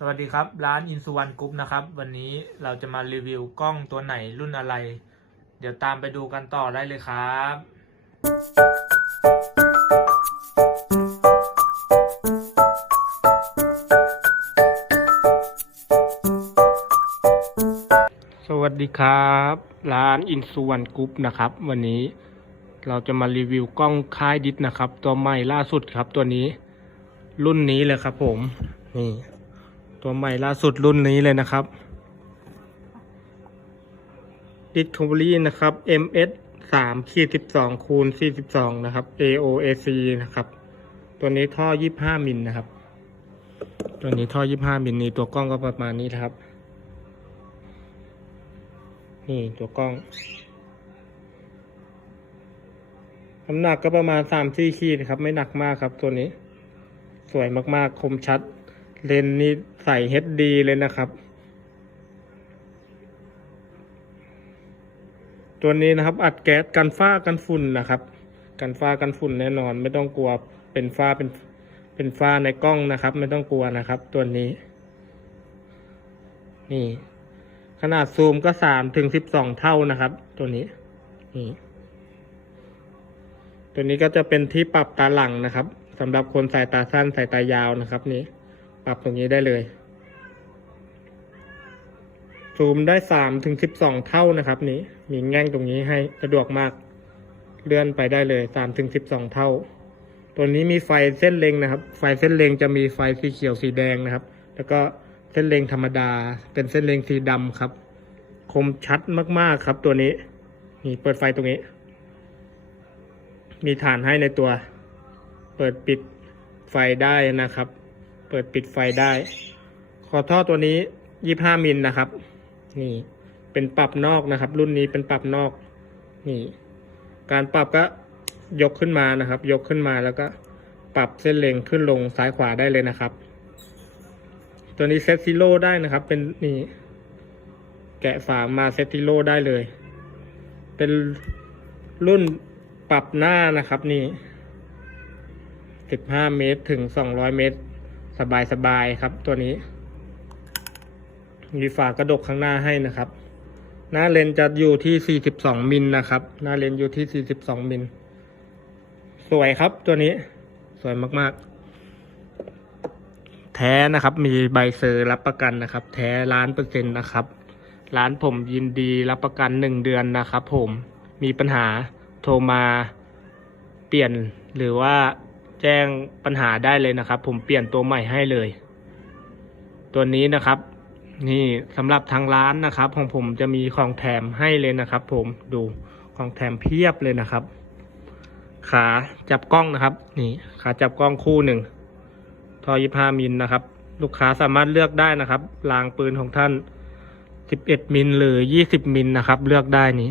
สวัสดีครับร้านอินสุวรรณกรุ๊ปนะครับ วันนี้เราจะมารีวิวกล้องตัวไหนรุ่นอะไร เดี๋ยวตามไปดูกันต่อได้เลยครับ สวัสดีครับร้านอินสุวรรณกรุ๊ปนะครับ วันนี้เราจะมารีวิวกล้องค่ายดิสนะครับ ตัวใหม่ล่าสุดครับตัวนี้ รุ่นนี้เลยครับผมนี่ ตัวใหม่ล่าสุดรุ่นนี้เลยนะครับ Discovery นะครับ MS 3ขีด12คูณ42นะครับ AOAC นะครับ ตัวนี้ท่อ25มิลนะครับ ตัวนี้ท่อ25มิลนี่ตัวกล้องก็ประมาณนี้นะครับ นี่ตัวกล้องน้ำหนักก็ประมาณ3 4ขีดครับ ไม่หนักมากครับ ตัวนี้ สวยมากๆ คมชัด เลนนี่ ใส่ HD เลยนะครับ ตัวนี้นะครับอัดแก๊สกันฝ้ากันฝุ่นนะครับ กันฝ้ากันฝุ่นแน่นอน ไม่ต้องกลัวเป็นฝ้าเป็นเป็นฝ้าในกล้องนะครับ ไม่ต้องกลัวนะครับ ตัวนี้ นี่ ขนาดซูมก็สามถึงสิบสองเท่านะครับ ตัวนี้ นี่ตัวนี้ก็จะเป็นที่ปรับตาหลังนะครับสำหรับคนสายตาสั้นสายตายาวนะครับ นี้ ปรับตรงนี้ได้เลย ซูมได้สามถึงสิบสองเท่านะครับ นี้มีแง่งตรงนี้ให้สะดวกมาก เลื่อนไปได้เลยสามถึงสิบสองเท่า ตัวนี้มีไฟเส้นเล็งนะครับ ไฟเส้นเล็งจะมีไฟสีเขียวสีแดงนะครับ แล้วก็เส้นเล็งธรรมดา เป็นเส้นเล็งสีดำครับ คมชัดมากๆครับ ตัวนี้ นี่เปิดไฟตรงนี้ มีฐานให้ในตัว เปิดปิดไฟได้นะครับ เปิดปิดไฟได้ ขอท่อตัวนี้ยี่ห้ามิลนะครับ นี่ เป็นปรับนอกนะครับ รุ่นนี้เป็นปรับนอก นี่ การปรับก็ยกขึ้นมานะครับ ยกขึ้นมาแล้วก็ปรับเส้นเล็งขึ้นลงซ้ายขวาได้เลยนะครับ ตัวนี้เซตซิโร่ได้นะครับ เป็นนี่แกะฝามาเซตซิโร่ได้เลย เป็นรุ่นปรับหน้านะครับ นี่สิบห้าเมตรถึงสองร้อยเมตร สบายสบายๆครับตัวนี้ มีฝากระดกข้างหน้าให้นะครับ หน้าเลนจะอยู่ที่ 42 มิลนะครับ หน้าเลนอยู่ที่ 42 มิล สวยครับตัวนี้ สวยมากๆ แท้นะครับ มีใบเซอร์รับประกันนะครับ แท้ล้านเปอร์เซ็นต์นะครับ ร้านผมยินดีรับประกันหนึ่งเดือนนะครับ ผม มีปัญหาโทรมาเปลี่ยนหรือว่าแจ้งปัญหาได้เลยนะครับ ผมเปลี่ยนตัวใหม่ให้เลย ตัวนี้นะครับ นี่สำหรับทางร้านนะครับ ของผมจะมีของแถมให้เลยนะครับ ผมดูของแถมเพียบเลยนะครับ ขาจับกล้องนะครับ นี่ขาจับกล้องคู่หนึ่งทอยี่ห้ามิลนะครับ ลูกค้าสามารถเลือกได้นะครับรางปืนของท่านสิบเอ็ดมิลหรือยี่สิบมิลนะครับ เลือกได้นี่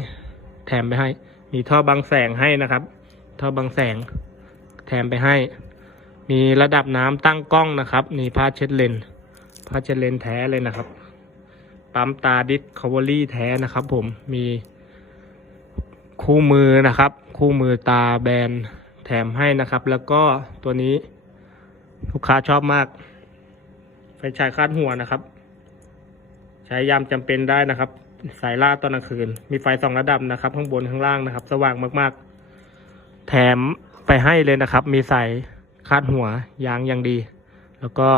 แถมไปให้ มีท่อบังแสงให้นะครับ ท่อบังแสง แถมไปให้ มีระดับน้ำตั้งกล้องนะครับนี่ผ้าเช็ดเลนส์ ผ้าเช็ดเลนแท้เลยนะครับ ปั๊มตาดิสคาวอรี่แท้นะครับ ผมมีคู่มือนะครับ คู่มือตาแบนแถมให้นะครับ แล้วก็ตัวนี้ลูกค้าชอบมาก ไฟฉายคาดหัวนะครับ ใช้ยามจำเป็นได้นะครับ สายล่าตอนกลางคืน มีไฟสองระดับนะครับ ข้างบนข้างล่างนะครับ สว่างมากๆ แถมไปให้เลยนะครับ มีสายคาดหัว ยางอย่างดี แล้วก็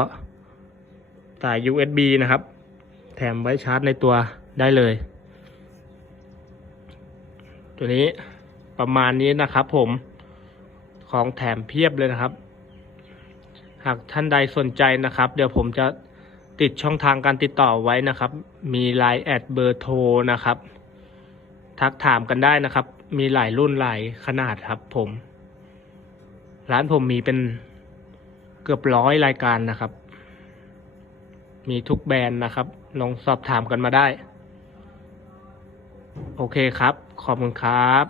สาย USB นะครับ แถมไว้ชาร์จในตัวได้เลย ตัวนี้ประมาณนี้นะครับผมของแถมเพียบเลยนะครับ หากท่านใดสนใจนะครับ เดี๋ยวผมจะติดช่องทางการติดต่อไว้นะครับ มี Line แอดเบอร์โทรนะครับ ทักถามกันได้นะครับ มีหลายรุ่นหลายขนาดครับผม ร้านผมมีเป็นเกือบร้อยรายการนะครับ มีทุกแบรนด์นะครับ ลองสอบถามกันมาได้ โอเคครับ ขอบคุณครับ